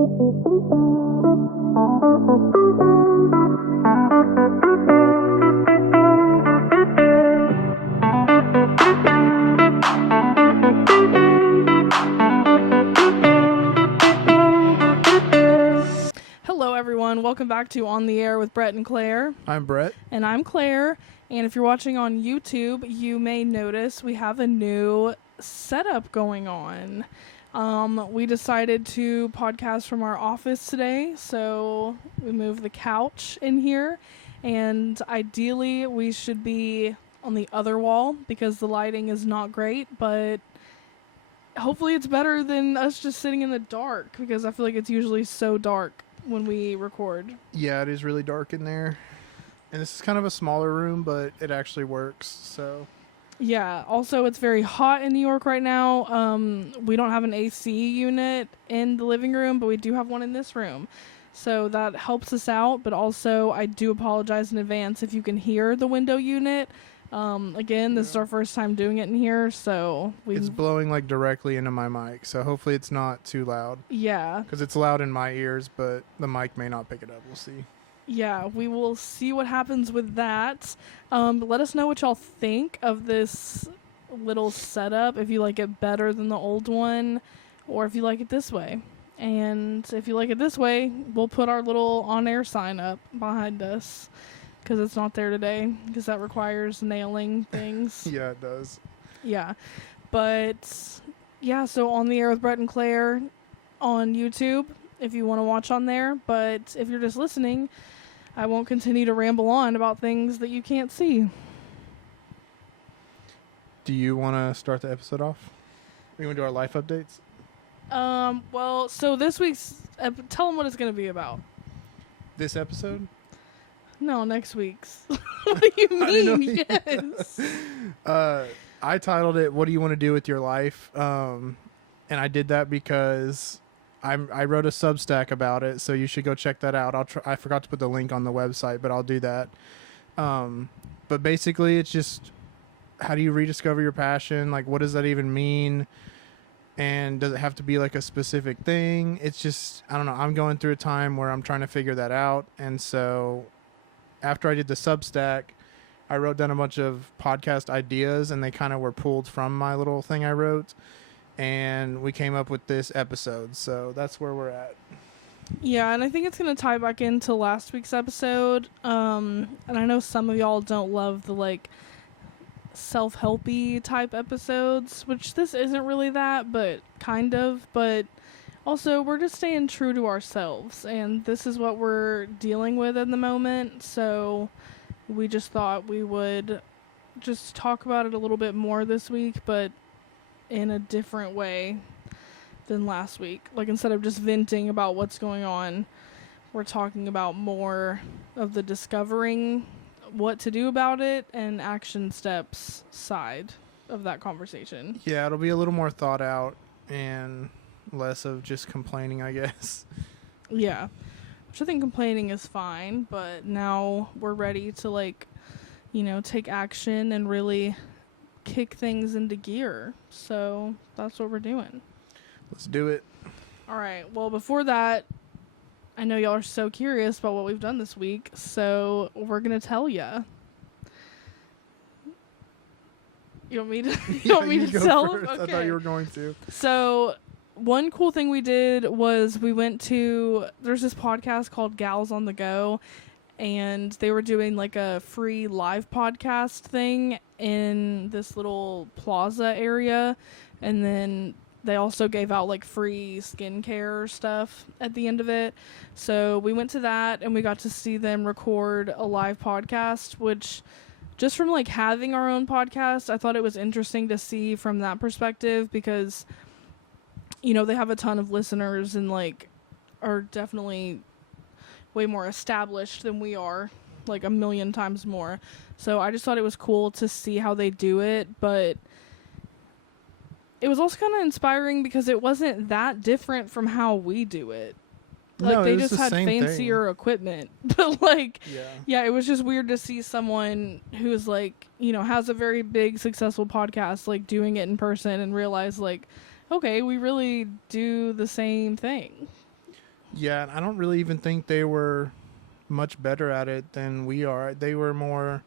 Hello, everyone. Welcome back to On the Air with Brett and Claire. I'm Brett. And I'm Claire. And if you're watching on YouTube, you may notice we have a new setup going on. We decided to podcast from our office today, so we moved the couch in here. And ideally, we should be on the other wall because the lighting is not great, but hopefully it's better than us just sitting in the dark because I feel like it's usually so dark when we record. Yeah, it is really dark in there. And this is kind of a smaller room, but it actually works, so. Yeah, also it's very hot in New York right now. We don't have an AC unit in the living room, but we do have one in this room. So that helps us out, but also I do apologize in advance if you can hear the window unit. Again, this is our first time doing it in here, so it's blowing like directly into my mic, so hopefully it's not too loud. Yeah. Because it's loud in my ears, but the mic may not pick it up. We'll see. Yeah, we will see what happens with that. But let us know what y'all think of this little setup, if you like it better than the old one, or if you like it this way. And if you like it this way, we'll put our little on-air sign up behind us, because it's not there today, because that requires nailing things. Yeah, it does. Yeah. But, yeah, so On the Air with Brett and Claire on YouTube, if you want to watch on there. But if you're just listening, I won't continue to ramble on about things that you can't see. Do you want to start the episode off? We want to do our life updates? Well, so this week's... tell them what it's going to be about. This episode? No, next week's. What do you mean? Yes. I titled it, "What do you want to do with your life?" And I did that because I wrote a Substack about it, so you should go check that out. I forgot to put the link on the website, but I'll do that. But basically, it's just, how do you rediscover your passion? Like, what does that even mean? And does it have to be like a specific thing? It's just, I don't know. I'm going through a time where I'm trying to figure that out. And so after I did the Substack, I wrote down a bunch of podcast ideas, and they kind of were pulled from my little thing I wrote. And we came up with this episode. So that's where we're at. Yeah, and I think it's going to tie back into last week's episode. And I know some of y'all don't love the, like, self-helpy type episodes, which this isn't really that, but kind of. But also, we're just staying true to ourselves, and this is what we're dealing with in the moment. So we just thought we would just talk about it a little bit more this week, but in a different way than last week. Like, instead of just venting about what's going on, we're talking about more of the discovering what to do about it and action steps side of that conversation. Yeah, it'll be a little more thought out and less of just complaining, I guess. Yeah. Which I think complaining is fine, but now we're ready to, like, you know, take action and really kick things into gear. So that's what we're doing. Let's do it. All right. Well, before that, I know y'all are so curious about what we've done this week, so we're going to tell ya. You want me to, tell them? Okay. I thought you were going to. So one cool thing we did was we went to, there's this podcast called Gals on the Go, and they were doing like a free live podcast thing in this little plaza area, and then they also gave out like free skincare stuff at the end of it. So we went to that and we got to see them record a live podcast, which just from like having our own podcast, I thought it was interesting to see from that perspective because, you know, they have a ton of listeners and like are definitely way more established than we are, like a million times more. So I just thought it was cool to see how they do it, but it was also kind of inspiring because it wasn't that different from how we do it. Like, no, they just had fancier thing. equipment. But, like, yeah, it was just weird to see someone who's, like, you know, has a very big, successful podcast, like, doing it in person and realize, like, okay, we really do the same thing. Yeah, and I don't really even think they were much better at it than we are. They were more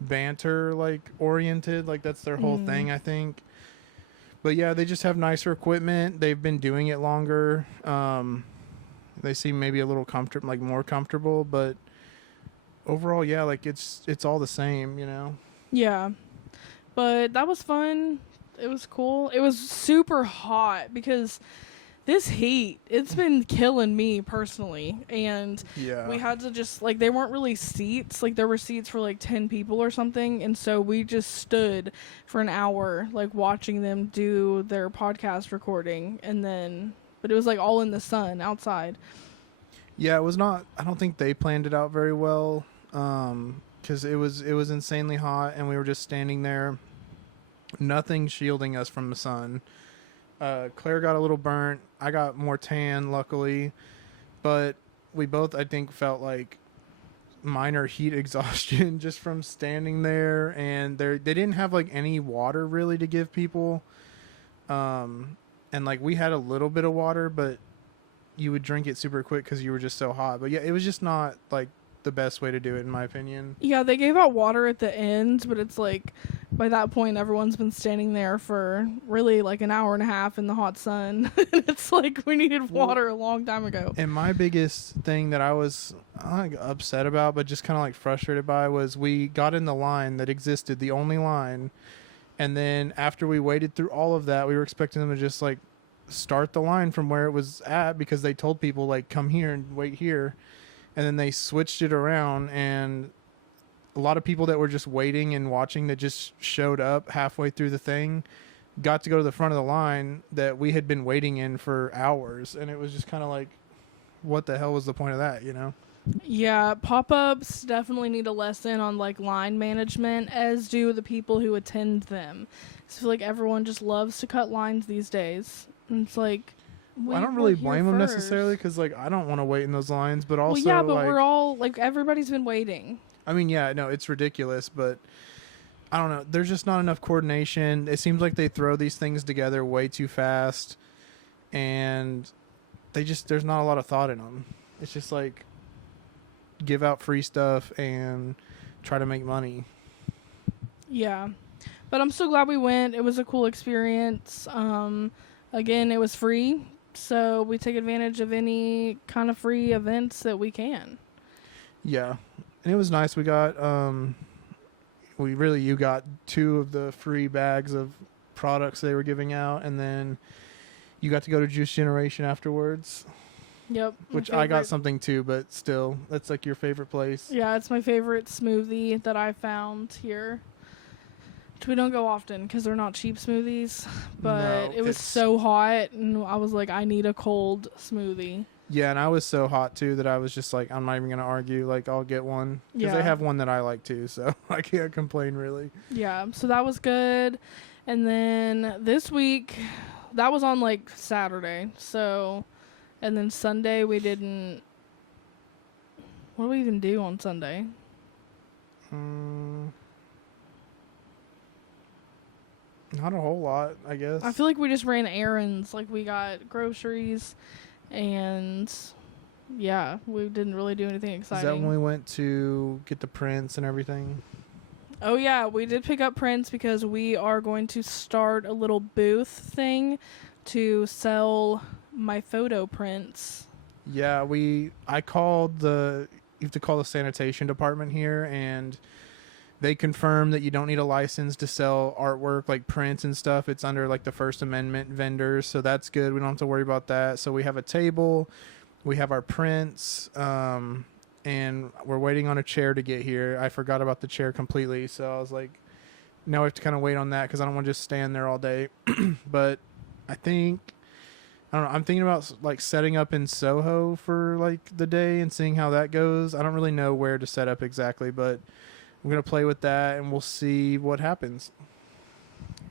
banter like oriented, like that's their whole thing, I think. But yeah, they just have nicer equipment. They've been doing it longer. They seem maybe a little comfortable, like more comfortable, but overall, yeah, like it's all the same, you know. Yeah. But that was fun. It was cool. It was super hot because this heat, it's been killing me personally. And Yeah. we had to just, like, they weren't really seats. Like, there were seats for, like, 10 people or something. And so we just stood for an hour, like, watching them do their podcast recording. And then, but it was, like, all in the sun outside. Yeah, it was not. I don't think they planned it out very well, because it was insanely hot, and we were just standing there, nothing shielding us from the sun. Claire got a little burnt. I got more tan, luckily, but we both, I think, felt like minor heat exhaustion just from standing there, and they didn't have like any water really to give people, and like we had a little bit of water, but you would drink it super quick because you were just so hot. But yeah, it was just not like the best way to do it, in my opinion. Yeah, they gave out water at the end, but it's like by that point everyone's been standing there for really like an hour and a half in the hot sun. It's like we needed water a long time ago. And my biggest thing that I was not like upset about, but just kind of like frustrated by, was we got in the line that existed, the only line, and then after we waited through all of that, we were expecting them to just like start the line from where it was at, because they told people like come here and wait here, and then they switched it around, and a lot of people that were just waiting and watching that just showed up halfway through the thing got to go to the front of the line that we had been waiting in for hours, and it was just kind of like, what the hell was the point of that, you know? Yeah, pop-ups definitely need a lesson on like line management, as do the people who attend them. I feel like everyone just loves to cut lines these days. And it's like, I don't really blame them necessarily, because like I don't want to wait in those lines, but also, well, yeah, but like, we're all like, everybody's been waiting. I mean, yeah, no, it's ridiculous, but I don't know. There's just not enough coordination. It seems like they throw these things together way too fast, and there's not a lot of thought in them. It's just like give out free stuff and try to make money. Yeah, but I'm so glad we went. It was a cool experience. Again, it was free, so we take advantage of any kind of free events that we can. Yeah, and it was nice. We got you got 2 of the free bags of products they were giving out, and then you got to go to Juice Generation afterwards. Yep. Which I got something too, but still, that's like your favorite place. Yeah, it's my favorite smoothie that I found here. We don't go often because they're not cheap smoothies, but it was so hot, and I was like, I need a cold smoothie. Yeah, and I was so hot too that I was just like, I'm not even gonna argue. Like, I'll get one, because they have one that I like too, so I can't complain really. Yeah, so that was good. And then this week, that was on like Saturday. So, and then Sunday we didn't. What do we even do on Sunday? Not a whole lot, I guess. I feel like we just ran errands. Like, we got groceries, and yeah, we didn't really do anything exciting. Is that when we went to get the prints and everything? Oh yeah, we did pick up prints because we are going to start a little booth thing to sell my photo prints. Yeah, I called you have to call the sanitation department here, and they confirmed that you don't need a license to sell artwork like prints and stuff. It's under like the First Amendment vendors, so that's good. We don't have to worry about that. So we have a table, we have our prints, and we're waiting on a chair to get here. I forgot about the chair completely, so I was like, now we have to kind of wait on that because I don't want to just stand there all day. But I don't know, I'm thinking about like setting up in Soho for like the day and seeing how that goes. I don't really know where to set up exactly, but I'm going to play with that and we'll see what happens.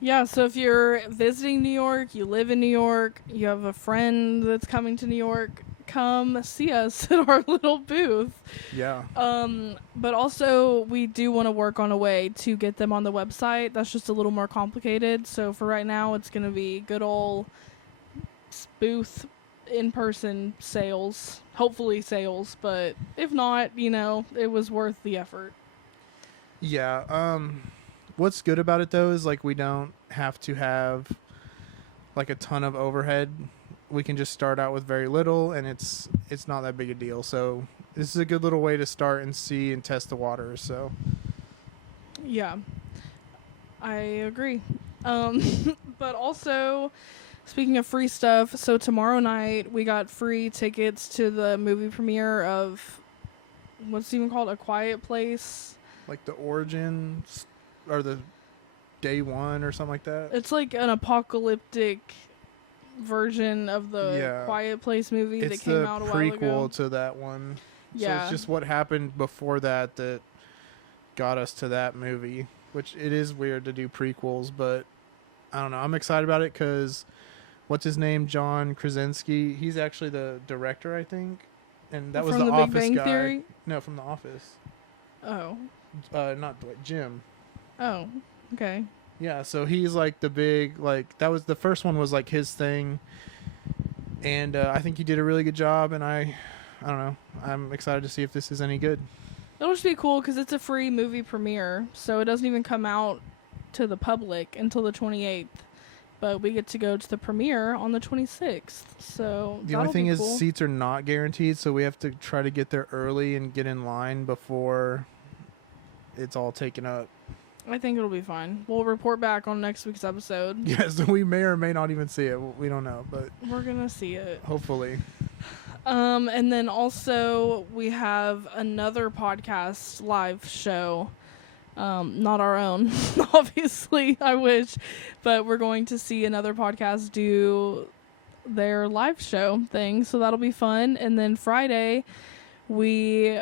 Yeah, so if you're visiting New York, you live in New York, you have a friend that's coming to New York, come see us at our little booth. Yeah. But also we do want to work on a way to get them on the website. That's just a little more complicated. So for right now, it's going to be good old booth in-person sales, hopefully sales, but if not, it was worth the effort. Yeah. What's good about it though is like we don't have to have like a ton of overhead. We can just start out with very little, and it's not that big a deal. So this is a good little way to start and see and test the waters. So Yeah, I agree. But also, speaking of free stuff, so tomorrow night we got free tickets to the movie premiere of what's it even called, A Quiet Place. like the origin or the day one or something like that. It's like an apocalyptic version of the Quiet Place movie that came out a while ago. It's the prequel to that one. Yeah. So it's just what happened before that got us to that movie, which it is weird to do prequels, but I don't know. I'm excited about it because what's his name? John Krasinski. He's actually the director, I think. And that was From the the Office Big Bang guy. Theory? No, from The Office. Oh. Not Dwight, Jim. Oh. Okay. Yeah, so he's like the big, like, that was the first one was like his thing. And I think he did a really good job, and I don't know. I'm excited to see if this is any good. It'll just be cool because it's a free movie premiere, so it doesn't even come out to the public until the 28th. But we get to go to the premiere on the 26th, so the only thing is cool. Seats are not guaranteed, so we have to try to get there early and get in line before it's all taken up. I think it'll be fine. We'll report back on next week's episode. Yes, we may or may not even see it. We don't know, but We're gonna see it. hopefully. And then also we have another podcast live show. Not our own, obviously, I wish, but we're going to see another podcast do their live show thing, so that'll be fun. And then Friday, we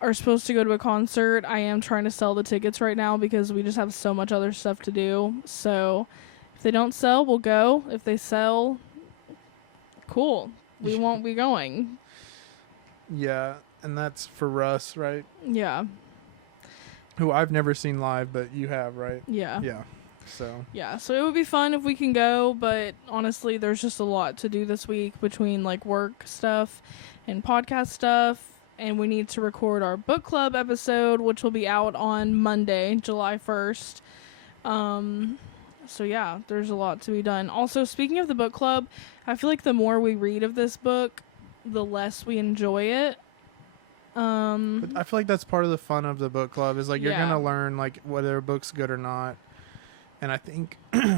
are supposed to go to a concert. I am trying to sell the tickets right now because we just have so much other stuff to do. So if they don't sell, we'll go. If they sell, cool. We won't be going. Yeah, and that's for Russ, right? Yeah. Who I've never seen live, but you have, right? Yeah. Yeah. So Yeah, so it would be fun if we can go, but honestly, there's just a lot to do this week between like work stuff and podcast stuff, and we need to record our book club episode, which will be out on Monday, July 1st. So yeah, there's a lot to be done. Also, speaking of the book club, I feel like the more we read of this book, the less we enjoy it. but I feel like that's part of the fun of the book club is like you're Yeah. gonna learn like whether a book's good or not. And I think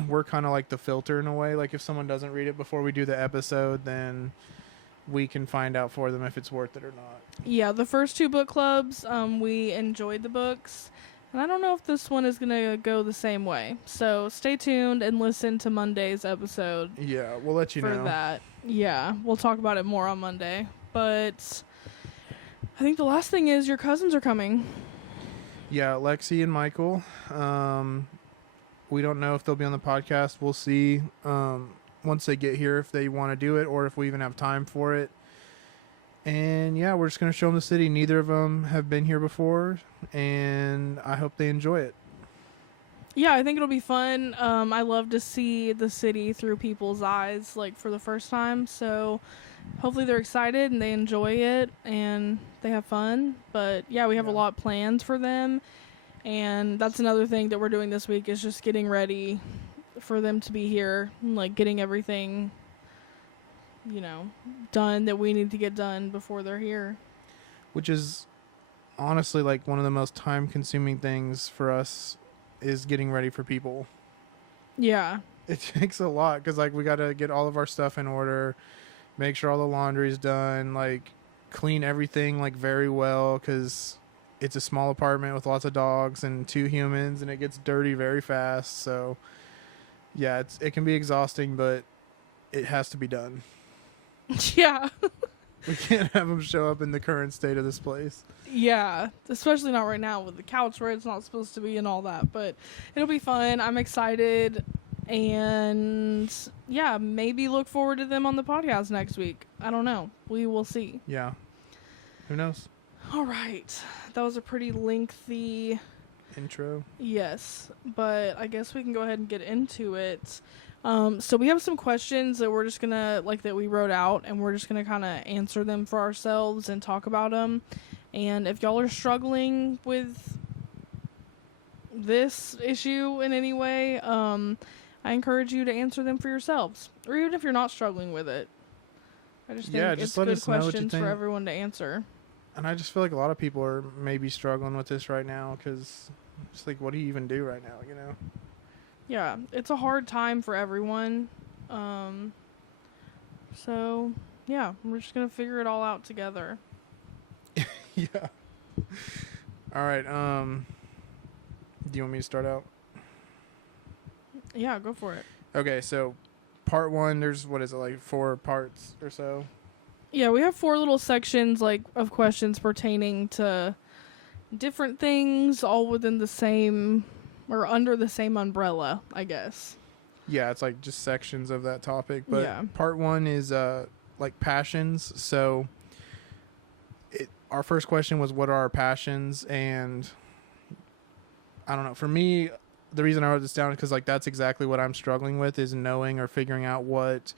we're kind of like the filter in a way. Like if someone doesn't read it before we do the episode, then we can find out for them if it's worth it or not. Yeah, the first two book clubs, we enjoyed the books. And I don't know if this one is going to go the same way. So stay tuned and listen to Monday's episode Yeah, we'll let you for know. that. Yeah, we'll talk about it more on Monday. But I think the last thing is your cousins are coming. Yeah, Lexi and Michael. We don't know if they'll be on the podcast. We'll see once they get here if they want to do it or if we even have time for it. And yeah, we're just going to show them the city. Neither of them have been here before, and I hope they enjoy it. Yeah, I think it'll be fun. I love to see the city through people's eyes, like, for the first time. So hopefully they're excited and they enjoy it and they have fun. But yeah, we have a lot planned for them. And that's another thing that we're doing this week is just getting ready for them to be here, like getting everything, done that we need to get done before they're here. Which is honestly like one of the most time consuming things for us is getting ready for people. Yeah. It takes a lot because like we got to get all of our stuff in order, make sure all the laundry's done, like clean everything like very well because it's a small apartment with lots of dogs and 2 humans and it gets dirty very fast. So yeah, it can be exhausting, but it has to be done. Yeah. We can't have them show up in the current state of this place. Yeah, especially not right now with the couch where it's not supposed to be and all that, but it'll be fun. I'm excited, and yeah, maybe look forward to them on the podcast next week. I don't know. We will see. Yeah. Who knows? All right. That was a pretty lengthy Intro. yes, but I guess we can go ahead and get into it. So we have some questions that we're just gonna that we wrote out, and we're just gonna kind of answer them for ourselves and talk about them. And if y'all are struggling with this issue in any way, I encourage you to answer them for yourselves, or even if you're not struggling with it. I just think Yeah, it's just let good us know what you questions for think. everyone to answer. And I just feel like a lot of people are maybe struggling with this right now because it's like, what do you even do right now, you know? Yeah, it's a hard time for everyone. So, yeah, we're just going to figure it all out together. Yeah. All right. Do you want me to start out? Yeah, go for it. Okay, so part one, there's, what is it, like 4 parts or so? Yeah, we have 4 little sections of questions pertaining to different things, all within the same or under the same umbrella, I guess. Yeah, it's like just sections of that topic. But Yeah. part one is like passions. So our first question was, what are our passions? And I don't know. For me, the reason I wrote this down is because like that's exactly what I'm struggling with, is knowing or figuring out what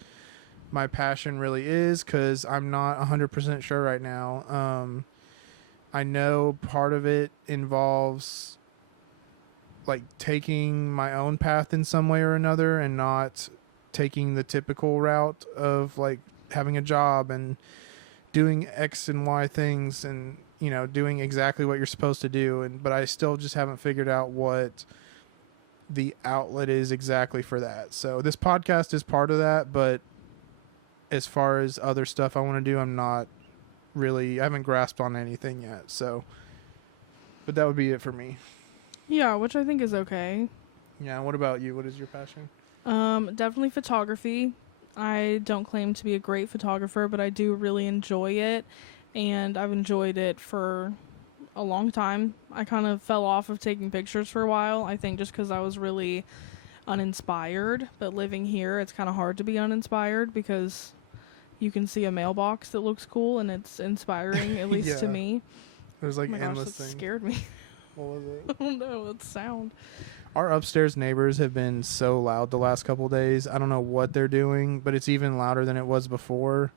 my passion really is, because I'm not 100% sure right now. I know part of it involves like taking my own path in some way or another and not taking the typical route of like having a job and doing X and Y things and, you know, doing exactly what you're supposed to do. But I still just haven't figured out what the outlet is exactly for that. So this podcast is part of that, but as far as other stuff I want to do, I haven't grasped on anything yet. So, but that would be it for me. Yeah, which I think is okay. Yeah. What about you? What is your passion? Definitely photography. I don't claim to be a great photographer, but I do really enjoy it, and I've enjoyed it for a long time. I kind of fell off of taking pictures for a while, I think just because I was really uninspired, but living here, it's kind of hard to be uninspired because you can see a mailbox that looks cool and it's inspiring, at least to Yeah. me. There's like Oh my gosh, endless that things. scared me. What was it? I don't know, that sound. Our upstairs neighbors have been so loud the last couple of days. I don't know what they're doing, but it's even louder than it was before.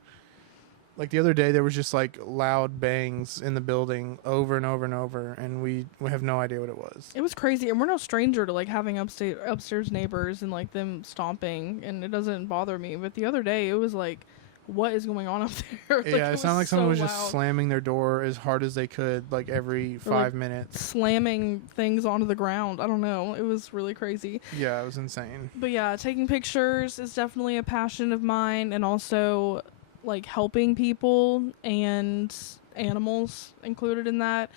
Like the other day, there was just like loud bangs in the building over and over and over, and we have no idea what it was. It was crazy, and we're no stranger to like having upstairs neighbors and like them stomping, and it doesn't bother me. But the other day, it was like, what is going on up there? Yeah, it sounded like someone was just loud. slamming their door as hard as they could, like every 5 minutes. Slamming things onto the ground. I don't know. It was really crazy. Yeah, it was insane. But yeah, taking pictures is definitely a passion of mine, and also like helping people and animals included in that,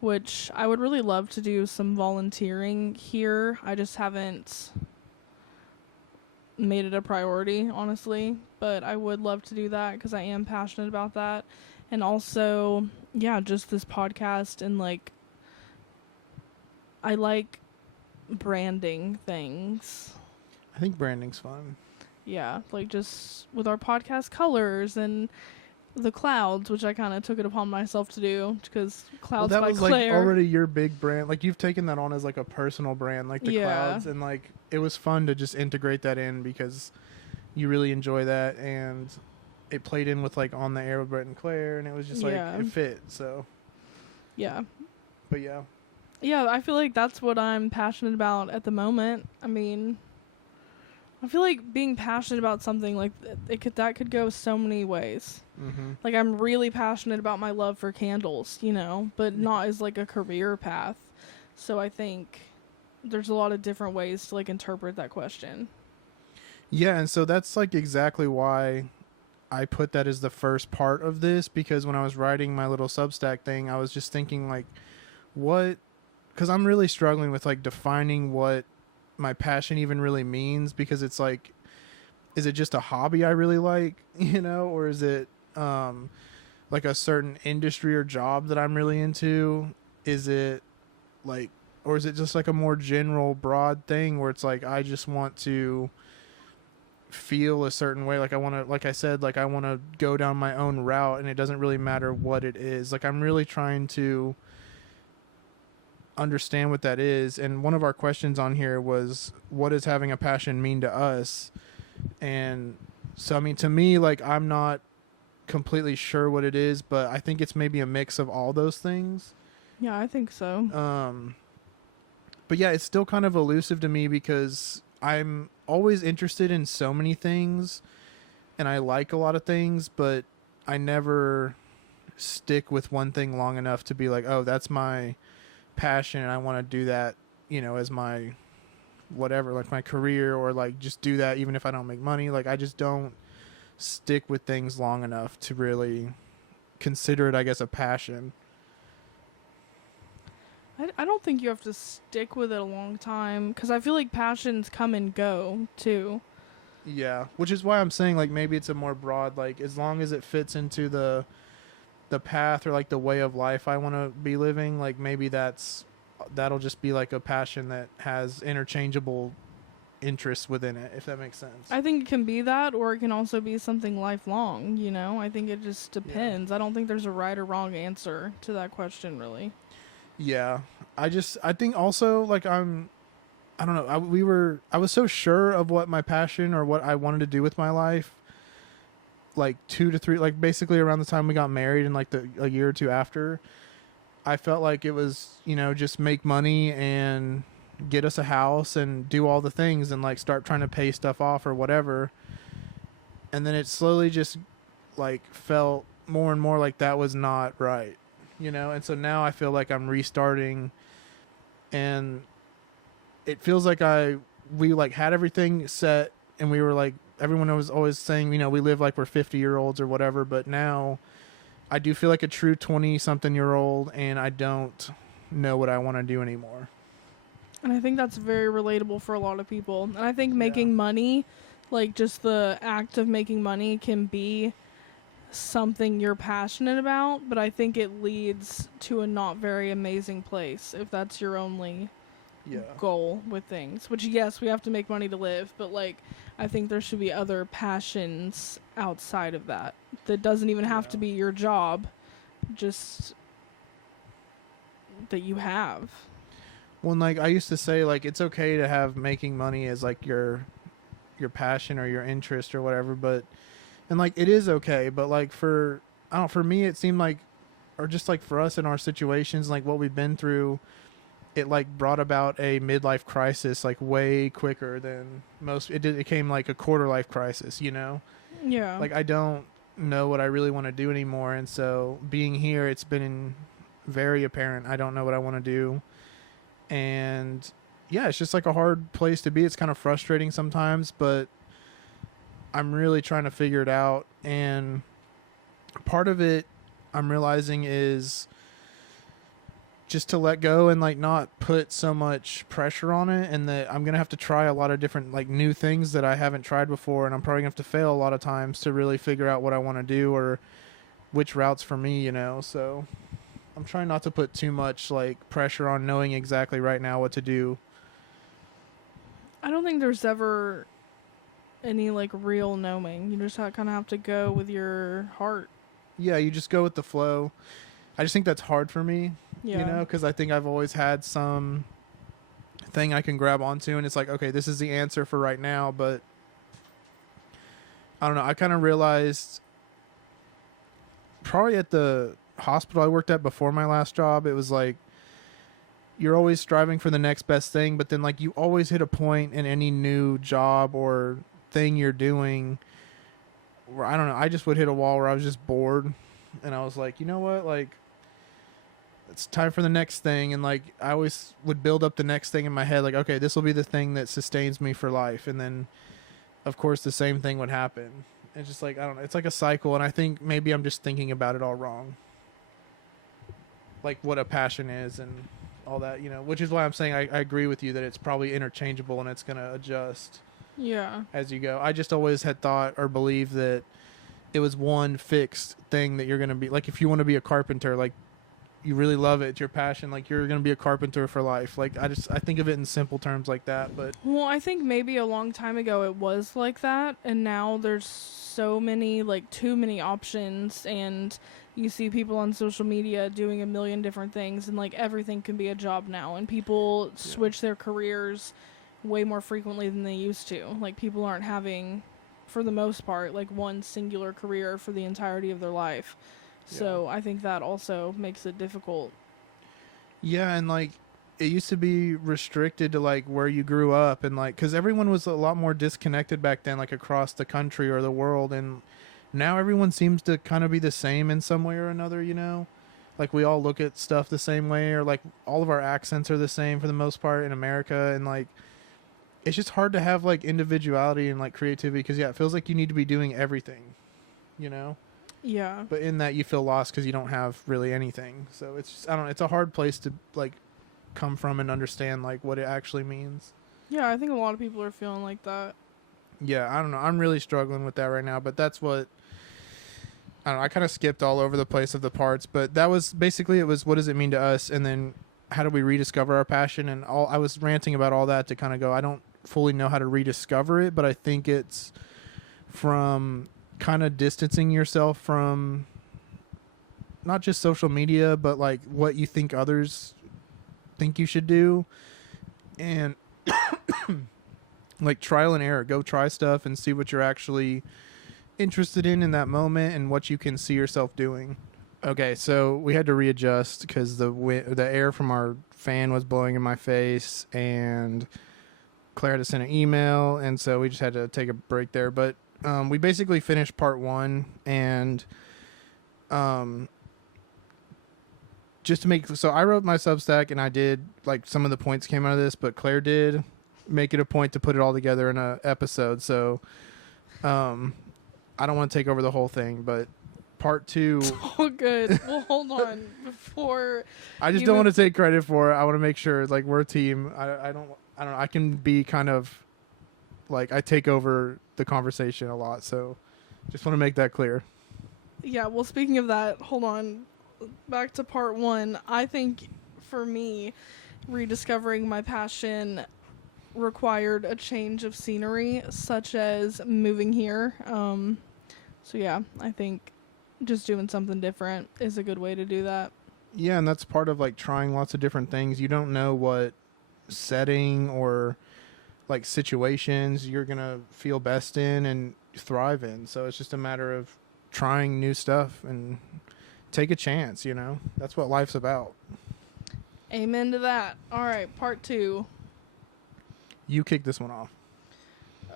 which I would really love to do some volunteering here. I just haven't made it a priority, honestly, but I would love to do that because I am passionate about that. And also, yeah, just this podcast, and like I like branding things. I think branding's fun. Yeah, like just with our podcast colors and the clouds, which I kind of took it upon myself to do because Clouds that by was Claire. like already your big brand. Like you've taken that on as like a personal brand, like the Yeah. clouds, and like it was fun to just integrate that in because you really enjoy that, and it played in with like On the Air with Brett and Claire, and it was just like Yeah. it fit. So, Yeah. but yeah, Yeah, I feel like that's what I'm passionate about at the moment. I mean, I feel like being passionate about something like that could go so many ways. mm-hmm. Like I'm really passionate about my love for candles, you know, but Yeah. not as like a career path. So I think there's a lot of different ways to like interpret that question. Yeah, and so that's like exactly why I put that as the first part of this, because when I was writing my little Substack thing, I was just thinking like, what? Because I'm really struggling with like defining what my passion even really means, because it's like, is it just a hobby I really like, you know, or is it like a certain industry or job that I'm really into? Is it like, or is it just like a more general broad thing where it's like I just want to feel a certain way, like I want to, like I said, like I want to go down my own route, and it doesn't really matter what it is. Like I'm really trying to understand what that is. And one of our questions on here was, what does having a passion mean to us? And so, I mean, to me, like, I'm not completely sure what it is, but I think it's maybe a mix of all those things. Yeah, I think so. But yeah, it's still kind of elusive to me because I'm always interested in so many things and I like a lot of things, but I never stick with one thing long enough to be like, oh, that's my passion and I want to do that, you know, as my whatever, like my career, or like just do that even if I don't make money. Like, I just don't stick with things long enough to really consider it, I guess, a passion. I don't think you have to stick with it a long time because I feel like passions come and go too. Yeah, which is why I'm saying, like, maybe it's a more broad, like, as long as it fits into the path or like the way of life I want to be living, like maybe that'll just be like a passion that has interchangeable interests within it, if that makes sense. I think it can be that, or it can also be something lifelong, you know? I think it just depends. I don't think there's a right or wrong answer to that question, really. Yeah, I think also, like, I don't know, I was so sure of what my passion or what I wanted to do with my life, like 2 to 3, like basically around the time we got married and like a year or two after. I felt like it was, you know, just make money and get us a house and do all the things and like start trying to pay stuff off or whatever. And then it slowly just like felt more and more like that was not right, you know? And so now I feel like I'm restarting, and it feels like we like had everything set, and we were like, everyone was always saying, you know, we live like we're 50-year-olds or whatever, but now I do feel like a true 20-something-year-old, and I don't know what I want to do anymore. And I think that's very relatable for a lot of people. And I think making money, like just the act of making money, can be something you're passionate about, but I think it leads to a not very amazing place if that's your only goal with things. Which, yes, we have to make money to live, but like, I think there should be other passions outside of that. That doesn't even have to be your job, just that you have. Well, like I used to say, like, it's okay to have making money as like your passion or your interest or whatever, but and like it is okay, but like for me it seemed like, or just like for us in our situations, like what we've been through, it like brought about a midlife crisis like way quicker than most. It came like a quarter life crisis, you know? Yeah. Like, I don't know what I really want to do anymore, and so being here, it's been very apparent I don't know what I want to do. And yeah, it's just like a hard place to be. It's kind of frustrating sometimes, but I'm really trying to figure it out. And part of it I'm realizing is just to let go and like not put so much pressure on it, and that I'm going to have to try a lot of different like new things that I haven't tried before, and I'm probably going to have to fail a lot of times to really figure out what I want to do or which route's for me, you know? So I'm trying not to put too much like pressure on knowing exactly right now what to do. I don't think there's ever any like real knowing. You just kind of have to go with your heart. Yeah, you just go with the flow. I just think that's hard for me, Yeah. you know, because I think I've always had some thing I can grab onto, and it's like, okay, this is the answer for right now, but I don't know. I kind of realized probably at the hospital I worked at before my last job, it was like you're always striving for the next best thing, but then like you always hit a point in any new job or thing you're doing where, I don't know, I just would hit a wall where I was just bored, and I was like, you know what, like, it's time for the next thing. And like I always would build up the next thing in my head, like, okay, this will be the thing that sustains me for life, and then of course the same thing would happen. It's just like, I don't know, it's like a cycle, and I think maybe I'm just thinking about it all wrong, like what a passion is and all that, you know, which is why I'm saying I agree with you that it's probably interchangeable and it's going to adjust as you go. I just always had thought or believed that it was one fixed thing that you're going to be like. If you want to be a carpenter, like you really love it, it's your passion, like you're gonna be a carpenter for life. Like I think of it in simple terms like that. But Well, I think maybe a long time ago it was like that, and now there's so many, like, too many options, and you see people on social media doing a million different things, and like everything can be a job now, and people switch their careers way more frequently than they used to. Like, people aren't having, for the most part, like one singular career for the entirety of their life. So I think that also makes it difficult. yeah, and like it used to be restricted to like where you grew up, and like because everyone was a lot more disconnected back then, like across the country or the world, and now everyone seems to kind of be the same in some way or another, you know? Like we all look at stuff the same way, or like all of our accents are the same for the most part in America, and like it's just hard to have like individuality and like creativity because it feels like you need to be doing everything, you know? Yeah. But in that you feel lost because you don't have really anything. So it's just, I don't know, it's a hard place to like come from and understand like what it actually means. Yeah, I think a lot of people are feeling like that. Yeah, I don't know. I'm really struggling with that right now, but that's what I don't know. I kind of skipped all over the place of the parts, but that was basically, it was what does it mean to us, and then how do we rediscover our passion, and all. I was ranting about all that to kind of go, I don't fully know how to rediscover it, but I think it's from kind of distancing yourself from not just social media, but like what you think others think you should do, and like trial and error. Go try stuff and see what you're actually interested in that moment and what you can see yourself doing. Okay, so we had to readjust because the air from our fan was blowing in my face, and Claire had to send an email, and so we just had to take a break there. But we basically finished part 1, and just to make, so I wrote my Substack, and I did like some of the points came out of this, but Claire did make it a point to put it all together in a episode. So I don't want to take over the whole thing, but part 2. Oh, good. Well, hold on. Before I just don't want to take credit for it. I want to make sure like we're a team. I don't know. I can be kind of like I take over the conversation a lot, so just want to make that clear. Yeah, well, speaking of that, hold on. Back to part 1. I think for me, rediscovering my passion required a change of scenery, such as moving here. So yeah, I think just doing something different is a good way to do that. Yeah, and that's part of like trying lots of different things. You don't know what setting or like situations you're gonna feel best in and thrive in. So it's just a matter of trying new stuff and take a chance, you know? That's what life's about. Amen to that. All right, part 2. You kick this one off.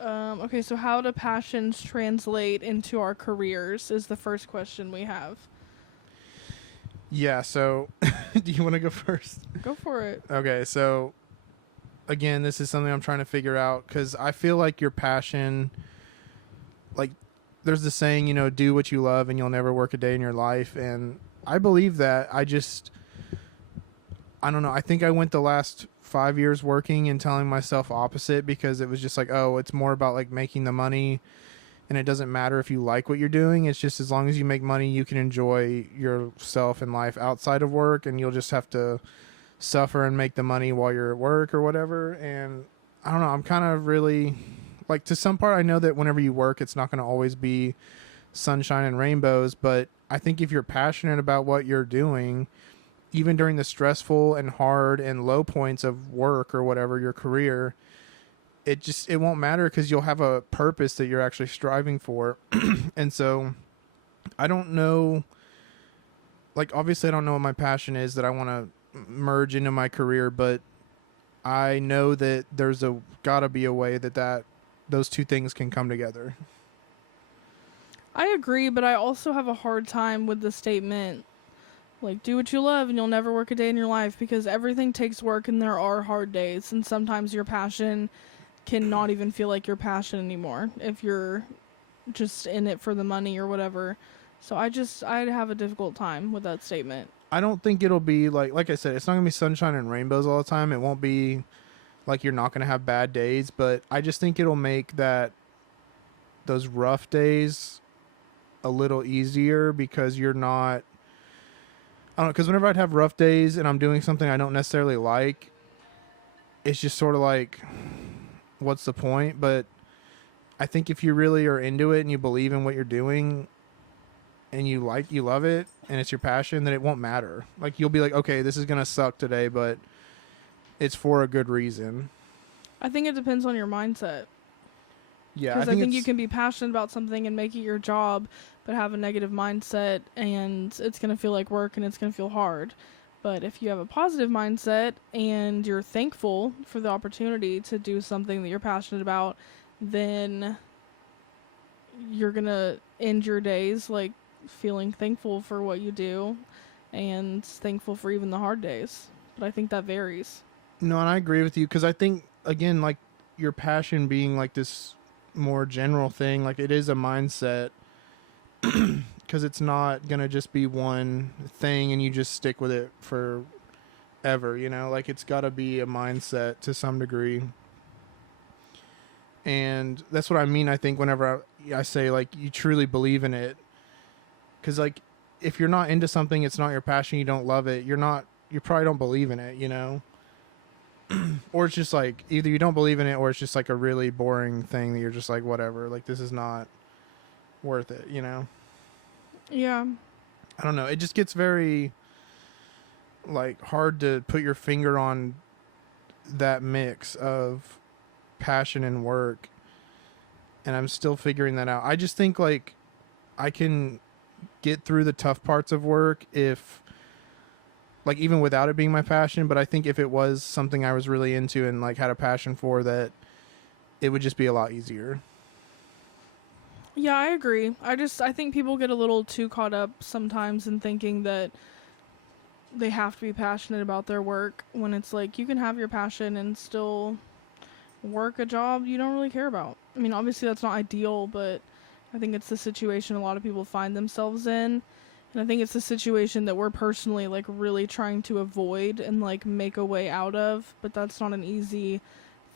Okay, so how do passions translate into our careers is the first question we have. Yeah, so do you want to go first? Go for it. Okay, so again, this is something I'm trying to figure out because I feel like your passion, like there's the saying, you know, do what you love and you'll never work a day in your life. And I believe that. I don't know. I think I went the last 5 years working and telling myself opposite because it was just like, oh, it's more about like making the money and it doesn't matter if you like what you're doing. It's just as long as you make money, you can enjoy yourself and life outside of work, and you'll just have to suffer and make the money while you're at work or whatever. And I don't know. I'm kind of really like, to some part, I know that whenever you work, it's not going to always be sunshine and rainbows, but I think if you're passionate about what you're doing, even during the stressful and hard and low points of work or whatever, your career, it won't matter because you'll have a purpose that you're actually striving for. And so I don't know, like, obviously I don't know what my passion is that I want to merge into my career, but I know that there's gotta be a way that those two things can come together. I agree, but I also have a hard time with the statement, like, do what you love and you'll never work a day in your life, because everything takes work and there are hard days, and sometimes your passion can not even feel like your passion anymore if you're just in it for the money or whatever. So I'd have a difficult time with that statement. I don't think it'll be like I said, it's not gonna be sunshine and rainbows all the time. It won't be like you're not gonna have bad days, but I just think it'll make those rough days a little easier because you're not, don't know, because whenever I'd have rough days and I'm doing something I don't necessarily like, it's just sort of like, what's the point? But I think if you really are into it and you believe in what you're doing and you love it and it's your passion, then it won't matter. Like, you'll be like, okay, this is going to suck today, but it's for a good reason. I think it depends on your mindset. Yeah, Because I think you can be passionate about something and make it your job, but have a negative mindset, and it's going to feel like work and it's going to feel hard. But if you have a positive mindset and you're thankful for the opportunity to do something that you're passionate about, then you're going to end your days like feeling thankful for what you do and thankful for even the hard days. But I think that varies. No, and I agree with you, because I think, again, like, your passion being like this more general thing, like, it is a mindset, because it's not gonna just be one thing and you just stick with it forever, you know, like, it's got to be a mindset to some degree. And that's what I mean, I think, whenever I say, like, you truly believe in it, because, like, if you're not into something, it's not your passion, you don't love it, you probably don't believe in it, you know. Or it's just like, either you don't believe in it, or it's just like a really boring thing that you're just like, whatever, like, this is not worth it, you know? Yeah. I don't know. It just gets very, like, hard to put your finger on that mix of passion and work. And I'm still figuring that out. I just think, like, I can get through the tough parts of work if, like, even without it being my passion, but I think if it was something I was really into and, like, had a passion for, that it would just be a lot easier. Yeah, I agree. I think people get a little too caught up sometimes in thinking that they have to be passionate about their work, when it's like, you can have your passion and still work a job you don't really care about. I mean, obviously that's not ideal, but I think it's the situation a lot of people find themselves in. And I think it's a situation that we're personally, like, really trying to avoid and, like, make a way out of, but that's not an easy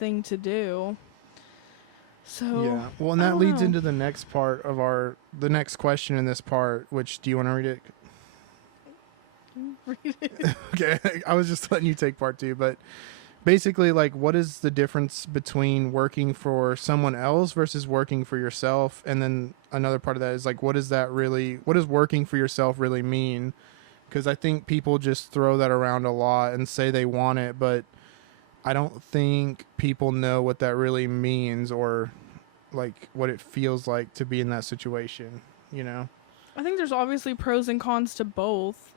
thing to do. So, yeah. Well, and that leads into the next part of the next question in this part, which, do you want to read it? Read it. Okay. I was just letting you take part 2, but basically, like, what is the difference between working for someone else versus working for yourself? And then another part of that is, like, what does working for yourself really mean? Because I think people just throw that around a lot and say they want it, but I don't think people know what that really means, or, like, what it feels like to be in that situation, you know? I think there's obviously pros and cons to both.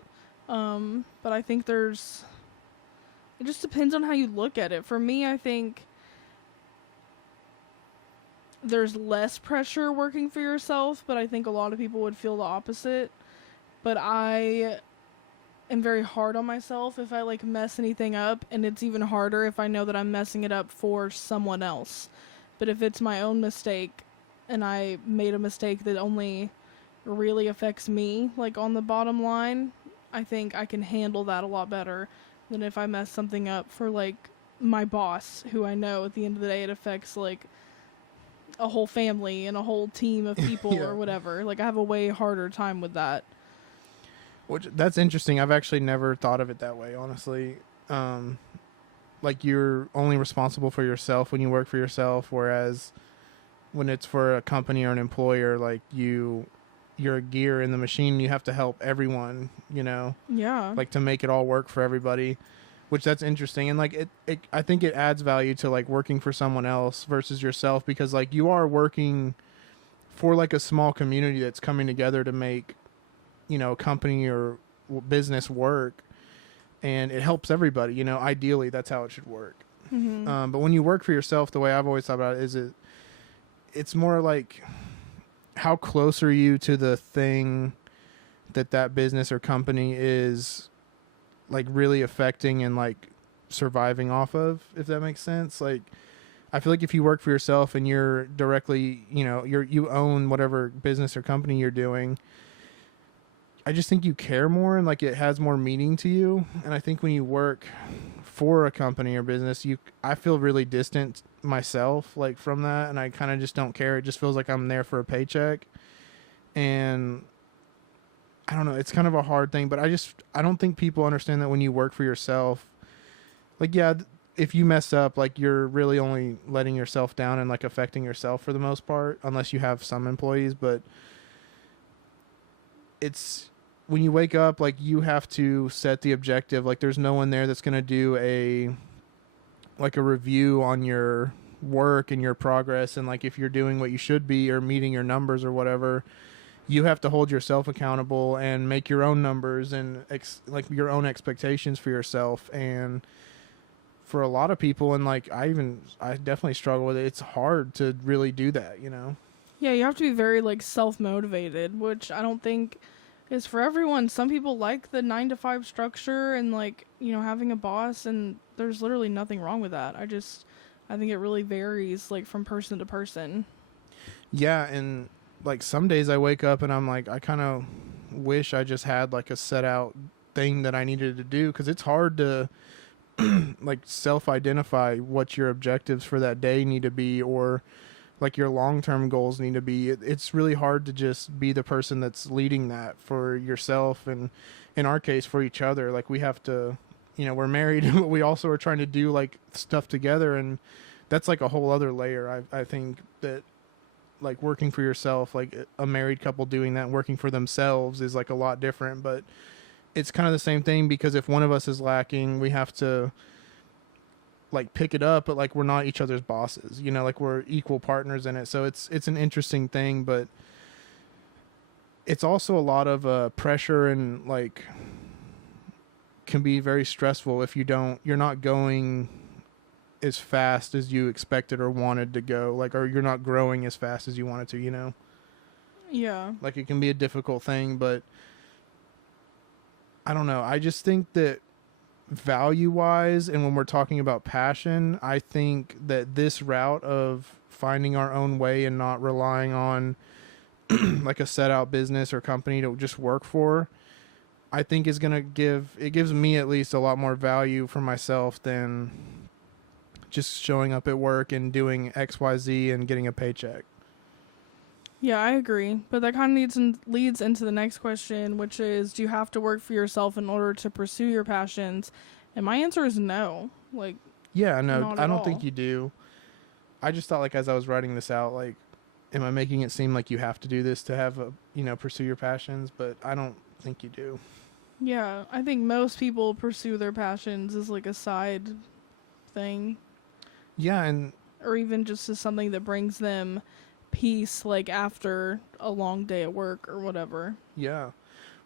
But I think it just depends on how you look at it. For me, I think there's less pressure working for yourself, but I think a lot of people would feel the opposite. But I am very hard on myself if I, like, mess anything up, and it's even harder if I know that I'm messing it up for someone else. But if it's my own mistake and I made a mistake that only really affects me, like, on the bottom line, I think I can handle that a lot better than if I mess something up for, like, my boss, who I know at the end of the day it affects, like, a whole family and a whole team of people Yeah. or whatever. Like, I have a way harder time with that. Which, that's interesting. I've actually never thought of it that way, honestly. Like, you're only responsible for yourself when you work for yourself, whereas when it's for a company or an employer, like, you're a gear in the machine, you have to help everyone, you know? Yeah. Like, to make it all work for everybody, which, that's interesting. And, like, I think it adds value to, like, working for someone else versus yourself, because, like, you are working for, like, a small community that's coming together to make, you know, a company or business work, and it helps everybody, you know. Ideally, that's how it should work. Mm-hmm. But when you work for yourself, the way I've always thought about it is, it's more like, how close are you to the thing that business or company is, like, really affecting and, like, surviving off of, if that makes sense. Like, I feel like if you work for yourself and you're directly, you know, you own whatever business or company you're doing, I just think you care more, and, like, it has more meaning to you. And I think when you work for a company or business, I feel really distant myself, like, from that, and I kind of just don't care. It just feels like I'm there for a paycheck, and I don't know, it's kind of a hard thing, but I don't think people understand that when you work for yourself, like, yeah, if you mess up, like, you're really only letting yourself down and like affecting yourself for the most part, unless you have some employees. But it's when you wake up, like, you have to set the objective. Like, there's no one there that's going to do a review on your work and your progress, and like if you're doing what you should be or meeting your numbers or whatever. You have to hold yourself accountable and make your own numbers and like your own expectations for yourself. And for a lot of people, and like I definitely struggle with it, it's hard to really do that, you know? Yeah, you have to be very like self-motivated, which I don't think is for everyone. Some people like the 9 to 5 structure and like, you know, having a boss, and there's literally nothing wrong with that. I think it really varies like from person to person. Yeah, and like some days I wake up and I'm like, I kind of wish I just had like a set out thing that I needed to do, because it's hard to like self-identify what your objectives for that day need to be, or like your long-term goals need to be. It's really hard to just be the person that's leading that for yourself, and in our case for each other. Like we have to, you know, we're married but we also are trying to do like stuff together, and that's like a whole other layer. I think that like working for yourself, like a married couple doing that, working for themselves is like a lot different, but it's kind of the same thing, because if one of us is lacking, we have to like pick it up, but like we're not each other's bosses, you know, like we're equal partners in it. So it's an interesting thing, but it's also a lot of pressure, and like can be very stressful if you're not going as fast as you expected or wanted to go, like, or you're not growing as fast as you wanted to, you know? Yeah. Like it can be a difficult thing, but I don't know. I just think that value wise, and when we're talking about passion, I think that this route of finding our own way and not relying on like a set out business or company to just work for, I think is going to gives me at least a lot more value for myself than just showing up at work and doing XYZ and getting a paycheck. Yeah, I agree. But that kind of leads into the next question, which is, do you have to work for yourself in order to pursue your passions? And my answer is no. Like, yeah, no, not I at don't all. think you do. I just thought, like, as I was writing this out, like, am I making it seem like you have to do this to have pursue your passions? But I don't think you do. Yeah, I think most people pursue their passions as like a side thing, Yeah, and or even just as something that brings them peace, like after a long day at work or whatever. yeah.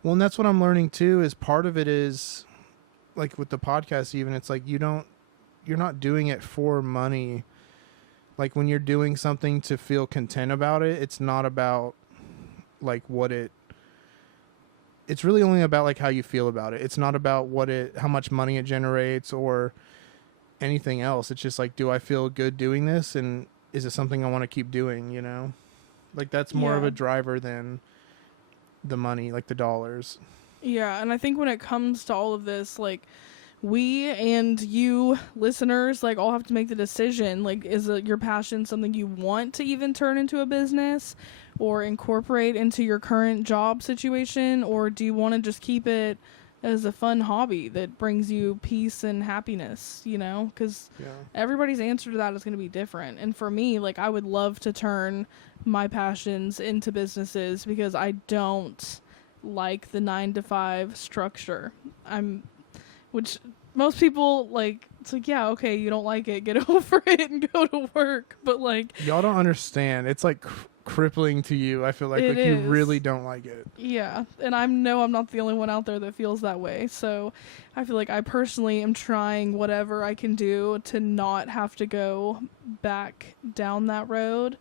Well, and that's what I'm learning too, is part of it is like with the podcast, even it's like you're not doing it for money. Like when you're doing something to feel content about it, it's not about like it's really only about like how you feel about it. It's not about how much money it generates or anything else. It's just like, do I feel good doing this, and is it something I want to keep doing, you know? Like that's more of Yeah. a driver than the money, like the dollars. Yeah, and I think when it comes to all of this, like, we and you listeners, like, all have to make the decision, like, is your passion something you want to even turn into a business or incorporate into your current job situation, or do you want to just keep it as a fun hobby that brings you peace and happiness, you know? Because Yeah. everybody's answer to that is going to be different. And for me, like, I would love to turn my passions into businesses, because I don't like the 9 to 5 structure. Which most people, like, it's like, yeah, okay, you don't like it, get over it and go to work. But like, Y'all don't understand. It's like crippling to you. I feel like It you is. really don't like it. yeah, and I'm not the only one out there that feels that way. So I feel like I personally am trying whatever I can do to not have to go back down that road.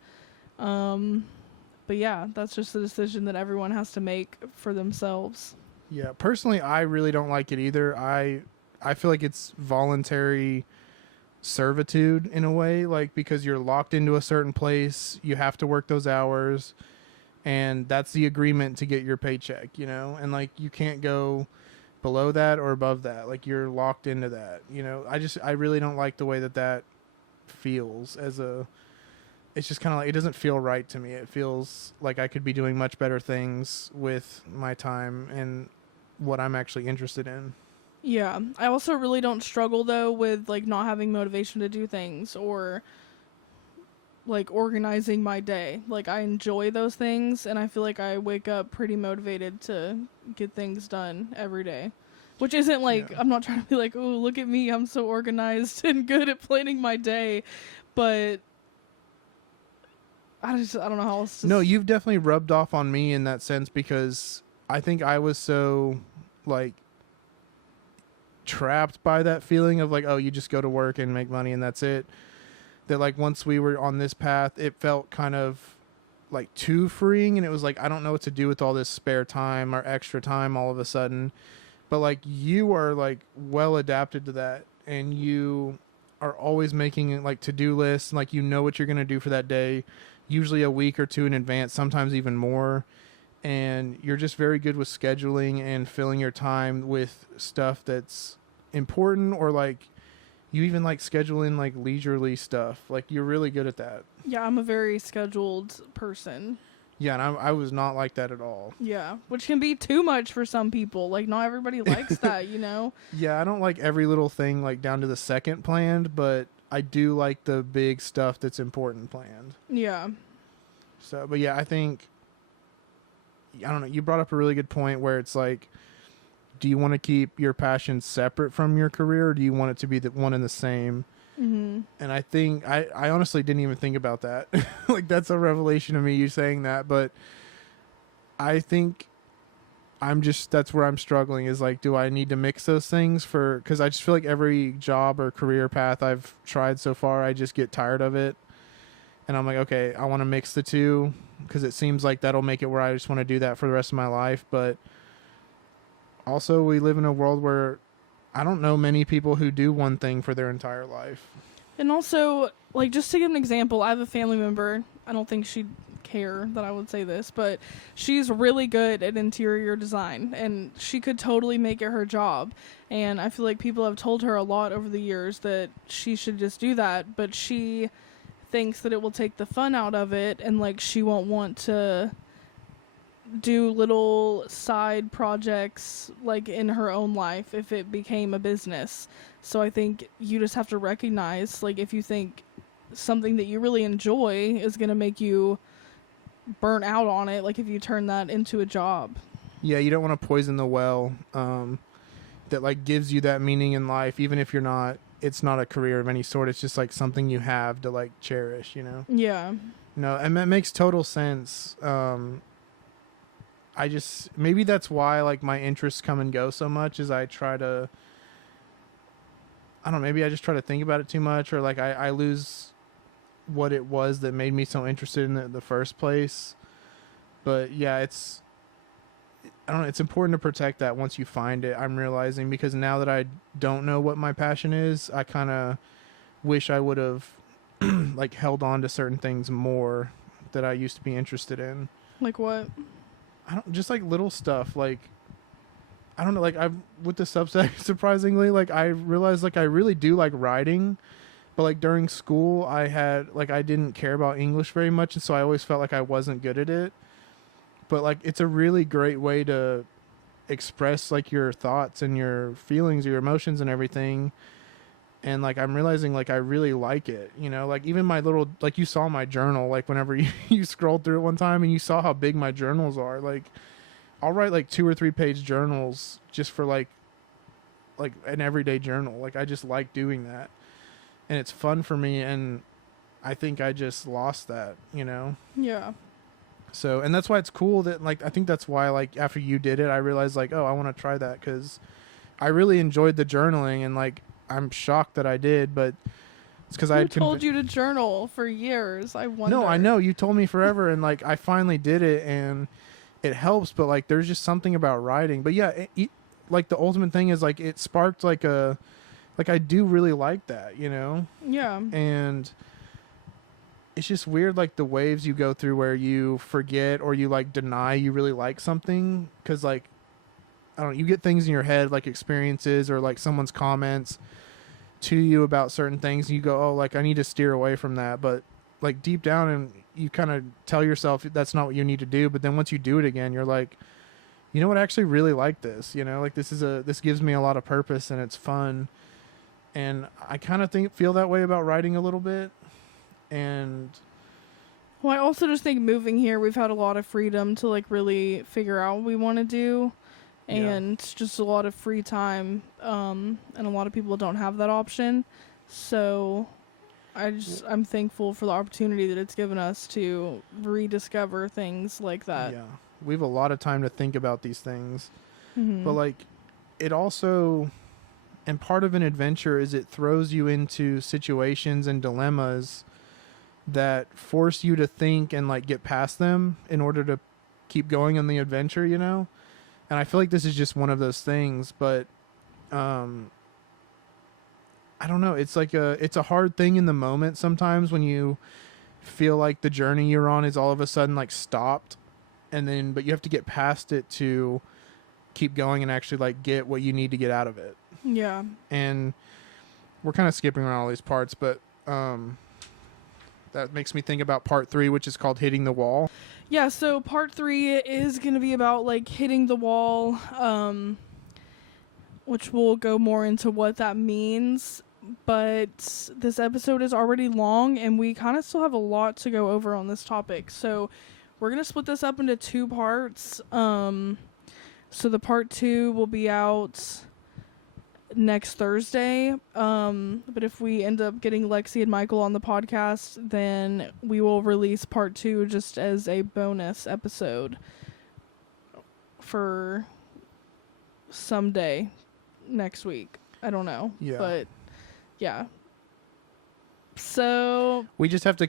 But yeah, that's just a decision that everyone has to make for themselves. Yeah, personally, I really don't like it either. I feel like it's voluntary servitude in a way, like because you're locked into a certain place, you have to work those hours, and that's the agreement to get your paycheck, you know? And like you can't go below that or above that. Like you're locked into that, you know? I really don't like the way that feels as it's just kind of like, it doesn't feel right to me. It feels like I could be doing much better things with my time and what I'm actually interested in. Yeah. I also really don't struggle though with like not having motivation to do things or like organizing my day. Like I enjoy those things and I feel like I wake up pretty motivated to get things done every day. Which isn't like, Yeah. I'm not trying to be like, oh, look at me, I'm so organized and good at planning my day. But I don't know how else to No, you've definitely rubbed off on me in that sense, because I think I was so like trapped by that feeling of like, oh, you just go to work and make money and that's it. That like once we were on this path, it felt kind of like too freeing, and it was like, I don't know what to do with all this spare time or extra time all of a sudden. But like you are like well adapted to that, and you are always making like to-do lists, and like you know what you're going to do for that day, usually a week or two in advance, sometimes even more. And you're just very good with scheduling and filling your time with stuff that's important, or like you even like scheduling like leisurely stuff. Like you're really good at that. Yeah, I'm a very scheduled person. Yeah, and I was not like that at all. Yeah, which can be too much for some people. Like, not everybody likes that, you know? Yeah, I don't like every little thing like down to the second planned, but I do like the big stuff that's important planned. Yeah. So, but yeah, I think, I don't know, you brought up a really good point where it's like, do you want to keep your passion separate from your career, or do you want it to be the one and the same? Mm-hmm. And I think, I honestly didn't even think about that. Like, that's a revelation to me, you saying that. But I think that's where I'm struggling, is like, do I need to mix those things because I just feel like every job or career path I've tried so far, I just get tired of it. And I'm like, okay, I want to mix the two, because it seems like that'll make it where I just want to do that for the rest of my life. But also, we live in a world where I don't know many people who do one thing for their entire life. And also, like, just to give an example, I have a family member. I don't think she'd care that I would say this, but she's really good at interior design, and she could totally make it her job. And I feel like people have told her a lot over the years that she should just do that, but she thinks that it will take the fun out of it, and, like, she won't want to do little side projects like in her own life if it became a business. So I think you just have to recognize, like, if you think something that you really enjoy is going to make you burn out on it, like if you turn that into a job. Yeah, you don't want to poison the well that like gives you that meaning in life, even if it's not a career of any sort. It's just like something you have to like cherish, you know? Yeah. No, and that makes total sense. Maybe that's why like my interests come and go so much, is I don't know, maybe I just try to think about it too much, or like I lose what it was that made me so interested in it in the first place. But yeah, I don't know, it's important to protect that once you find it, I'm realizing, because now that I don't know what my passion is, I kind of wish I would have like held on to certain things more that I used to be interested in. Like what? I don't, just like little stuff, like I don't know, like I've with the Substack, surprisingly, like I realized like I really do like writing, but like during school I didn't care about English very much, and so I always felt like I wasn't good at it. But like it's a really great way to express like your thoughts and your feelings, your emotions and everything. And like I'm realizing like I really like it, you know, like even my little, like you saw my journal, like whenever you scrolled through it one time and you saw how big my journals are, like I'll write like 2 or 3 page journals just for like an everyday journal. Like I just like doing that, and it's fun for me, and I think I just lost that, you know? Yeah. So, and that's why it's cool that like, I think that's why like after you did it, I realized like, oh, I want to try that, because I really enjoyed the journaling, and like I'm shocked that I did, but it's because I had told you to journal for years. I wonder. No, I know you told me forever, and like I finally did it, and it helps. But like, there's just something about writing. But yeah, like the ultimate thing is like it sparked like I do really like that, you know? Yeah. And it's just weird, like the waves you go through where you forget or you like deny you really like something, because like I don't know, you get things in your head, like experiences or like someone's comments to you about certain things, and you go, oh, like I need to steer away from that. But like deep down, and you kind of tell yourself that's not what you need to do. But then once you do it again, you're like, you know what, I actually really like this. You know, like this gives me a lot of purpose and it's fun. And I kind of feel that way about writing a little bit. And Well, I also just think moving here, we've had a lot of freedom to like really figure out what we want to do, and just a lot of free time. And a lot of people don't have that option. So I'm thankful for the opportunity that it's given us to rediscover things like that. yeah, we have a lot of time to think about these things. Mm-hmm. But like, it also, and part of an adventure is it throws you into situations and dilemmas that force you to think and like get past them in order to keep going on the adventure, you know? And I feel like this is just one of those things, but I don't know, it's like it's a hard thing in the moment sometimes when you feel like the journey you're on is all of a sudden like stopped, and then but you have to get past it to keep going and actually like get what you need to get out of it. Yeah. And we're kind of skipping around all these parts, but that makes me think about part 3, which is called Hitting the Wall. Yeah, so part 3 is going to be about like hitting the wall, which we'll go more into what that means. But this episode is already long and we kind of still have a lot to go over on this topic. So we're going to split this up into 2 parts. So the part 2 will be out next Thursday. But if we end up getting Lexi and Michael on the podcast, then we will release part 2 just as a bonus episode for someday next week. I don't know. Yeah. But yeah. So We just have to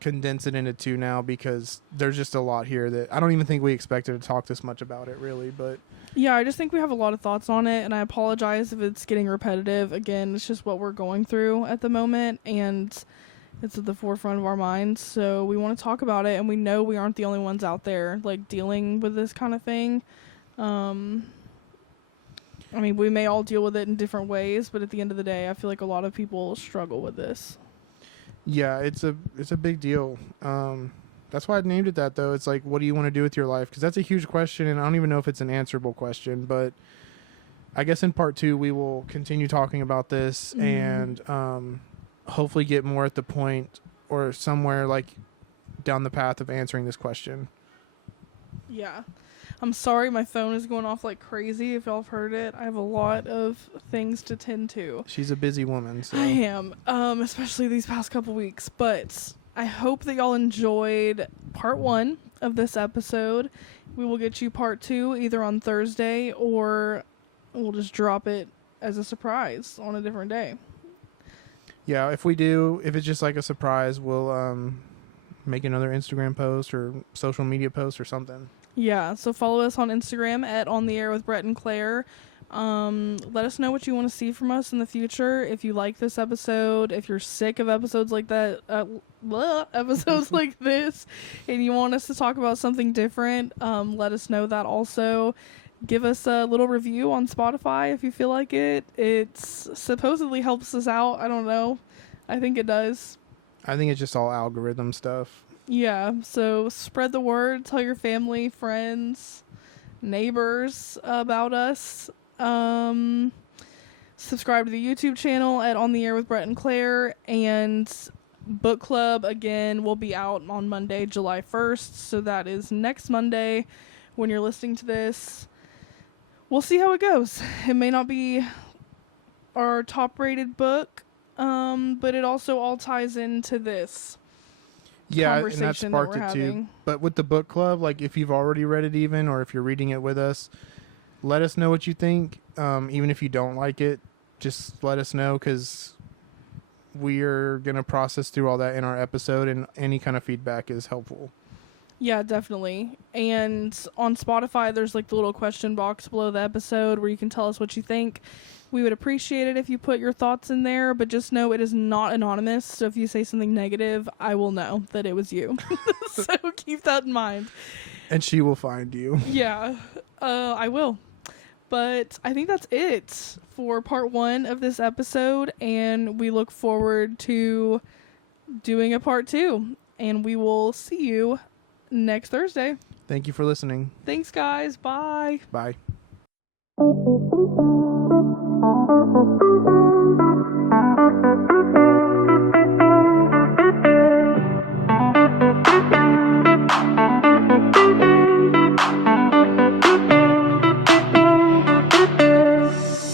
condense it into 2 now because there's just a lot here that I don't even think we expected to talk this much about it really, but yeah, I just think we have a lot of thoughts on it, and I apologize if it's getting repetitive. Again, it's just what we're going through at the moment, and it's at the forefront of our minds, so we want to talk about it, and we know we aren't the only ones out there, like, dealing with this kind of thing. I mean, we may all deal with it in different ways, but at the end of the day, I feel like a lot of people struggle with this. yeah, it's a big deal. That's why I named it that, though. It's like, what do you want to do with your life? Because that's a huge question, and I don't even know if it's an answerable question. But I guess in part 2, we will continue talking about this and hopefully get more at the point or somewhere like down the path of answering this question. Yeah. I'm sorry my phone is going off like crazy if y'all have heard it. I have a lot of things to tend to. She's a busy woman. So. I am, especially these past couple weeks. But I hope that y'all enjoyed part 1 of this episode. We will get you part 2 either on Thursday or we'll just drop it as a surprise on a different day. Yeah, if it's just like a surprise, we'll make another Instagram post or social media post or something. Yeah, so follow us on Instagram at On The Air with Brett and Claire. Let us know what you want to see from us in the future. If you like this episode, if you're sick of episodes like that, episodes like this, and you want us to talk about something different, let us know that also. Give us a little review on Spotify if you feel like it. It supposedly helps us out. I don't know. I think it does. I think it's just all algorithm stuff. Yeah, so spread the word. Tell your family, friends, neighbors about us. Subscribe to the YouTube channel at On The Air with Brett and Claire. And book club, again, will be out on Monday, July 1st. So that is next Monday when you're listening to this. We'll see how it goes. It may not be our top-rated book, but it also all ties into this. Yeah, and that Conversation sparked that we're it too. having. But with the book club, like if you've already read it even, or if you're reading it with us, let us know what you think. Even if you don't like it, just let us know because we're going to process through all that in our episode, and any kind of feedback is helpful. Yeah, definitely. And on Spotify, there's like the little question box below the episode where you can tell us what you think. We would appreciate it if you put your thoughts in there, but just know it is not anonymous. So if you say something negative, I will know that it was you. So keep that in mind. And she will find you. Yeah, I will. But I think that's it for part 1 of this episode, and we look forward to doing a part 2. And we will see you next Thursday. Thank you for listening. Thanks, guys. Bye. Bye.